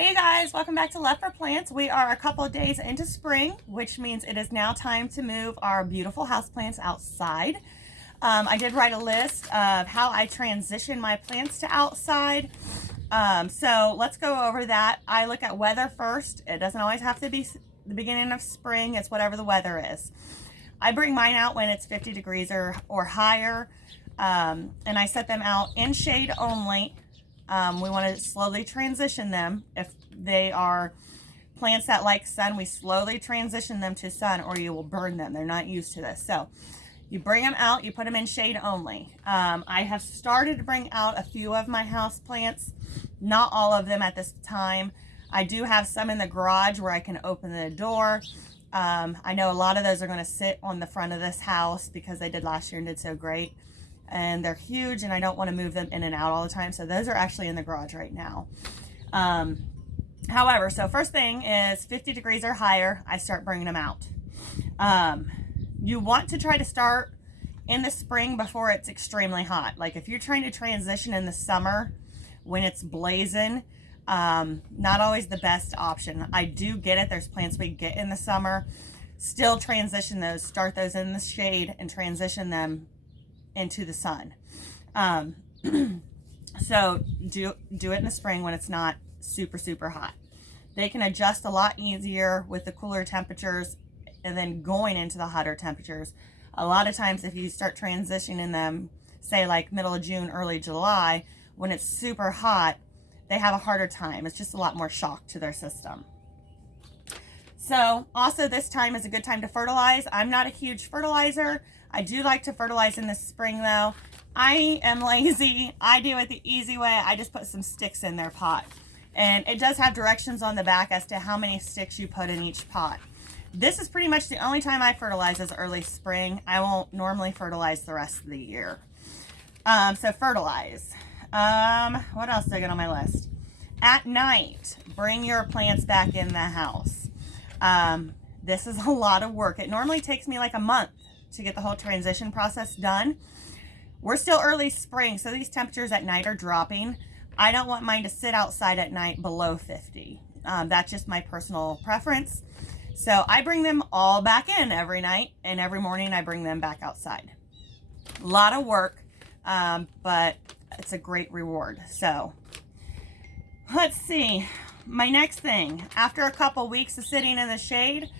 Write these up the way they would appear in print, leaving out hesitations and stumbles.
Hey you guys, welcome back to Left for Plants. We are a couple of days into spring, which means it is now time to move our beautiful houseplants outside. I did write a list of how I transition my plants to outside. So let's go over that. I look at weather first. It doesn't always have to be the beginning of spring. It's whatever the weather is. I bring mine out when it's 50 degrees or higher, and I set them out in shade only. We want to slowly transition them. If they are plants that like sun, we slowly transition them to sun or you will burn them. They're not used to this. So you bring them out, you put them in shade only. I have started to bring out a few of my house plants, not all of them at this time. I do have some in the garage where I can open the door. I know a lot of those are going to sit on the front of this house because they did last year and did so great. And they're huge and I don't want to move them in and out all the time. So those are actually in the garage right now. However, so first thing is 50 degrees or higher, I start bringing them out. You want to try to start in the spring before it's extremely hot. Like if you're trying to transition in the summer when it's blazing, not always the best option. I do get it. There's plants we get in the summer. Still transition those, start those in the shade and transition them into the sun. So do it in the spring when it's not super hot. They can adjust a lot easier with the cooler temperatures and then going into the hotter temperatures. A lot of times if you start transitioning them, say like middle of June, early July, when it's super hot, they have a harder time. It's just a lot more shock to their system. So also this time is a good time to fertilize. I'm not a huge fertilizer. I do like to fertilize in the spring though. I am lazy. I do it the easy way. I just put some sticks in their pot. And it does have directions on the back as to how many sticks you put in each pot. This is pretty much the only time I fertilize is early spring. I won't normally fertilize the rest of the year. So fertilize. What else did I get on my list? At night, bring your plants back in the house. This is a lot of work. It normally takes me like a month to get the whole transition process done. We're still early spring, so these temperatures at night are dropping. I don't want mine to sit outside at night below 50. That's just my personal preference. So I bring them all back in every night, and every morning I bring them back outside. A lot of work, but it's a great reward. So let's see. My next thing, after a couple weeks of sitting in the shade,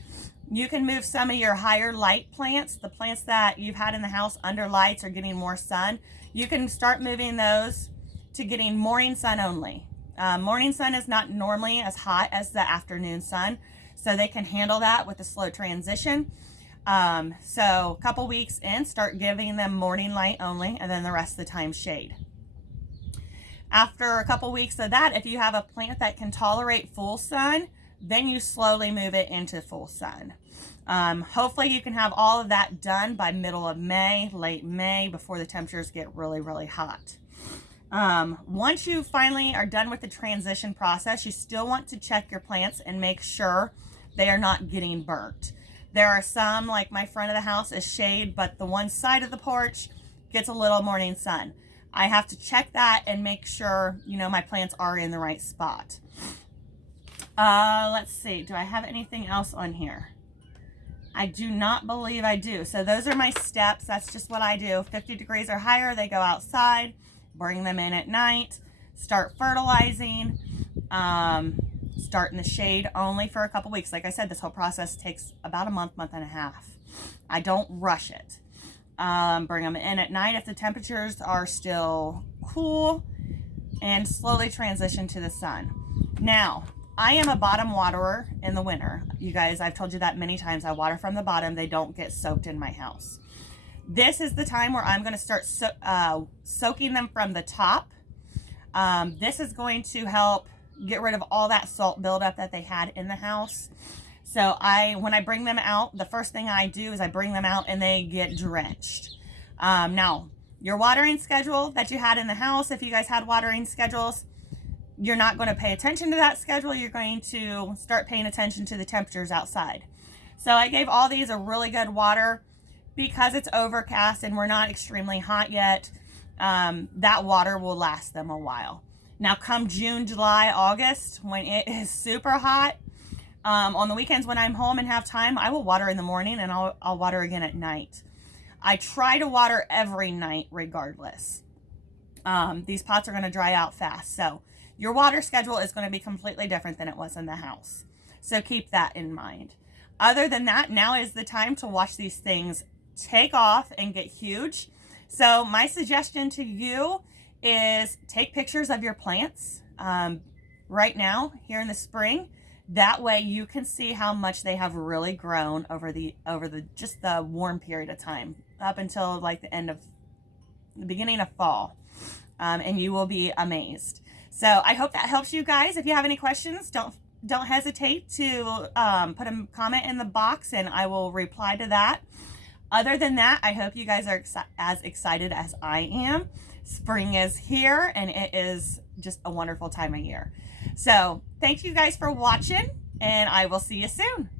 you can move some of your higher light plants, the plants that you've had in the house under lights or getting more sun. You can start moving those to getting morning sun only. Morning sun is not normally as hot as the afternoon sun, so they can handle that with a slow transition. So a couple weeks in, start giving them morning light only, and then the rest of the time shade. After a couple weeks of that, if you have a plant that can tolerate full sun, then you slowly move it into full sun. Hopefully you can have all of that done by middle of May, late May, before the temperatures get really hot. Once you finally are done with the transition process, you still want to check your plants and make sure they are not getting burnt. There are some, like my front of the house is shade, but the one side of the porch gets a little morning sun. I have to check that and make sure, my plants are in the right spot. Let's see. Do I have anything else on here? I do not believe I do. So those are my steps. That's just what I do. 50 degrees or higher, they go outside, bring them in at night, start fertilizing, start in the shade only for a couple weeks. Like I said, this whole process takes about a month and a half. I don't rush it. Bring them in at night if the temperatures are still cool, and slowly transition to the sun. Now, I am a bottom waterer in the winter. You guys, I've told you that many times. I water from the bottom. They don't get soaked in my house. This is the time where I'm going to start soaking them from the top. This is going to help get rid of all that salt buildup that they had in the house. So when I bring them out, the first thing I do is I bring them out and they get drenched. Now, your watering schedule that you had in the house, if you guys had watering schedules, you're not going to pay attention to that schedule. You're going to start paying attention to the temperatures outside. So I gave all these a really good water because it's overcast and we're not extremely hot yet. That water will last them a while. Now come June, July, August, when it is super hot, on the weekends when I'm home and have time, I will water in the morning and I'll water again at night. I try to water every night regardless. These pots are going to dry out fast. So your water schedule is going to be completely different than it was in the house. So keep that in mind. Other than that, now is the time to watch these things take off and get huge. So my suggestion to you is take pictures of your plants right now here in the spring. That way you can see how much they have really grown over the just the warm period of time up until like the beginning of fall. And you will be amazed. So I hope that helps you guys. If you have any questions, don't hesitate to put a comment in the box and I will reply to that. Other than that, I hope you guys are as excited as I am. Spring is here and it is just a wonderful time of year. So thank you guys for watching and I will see you soon.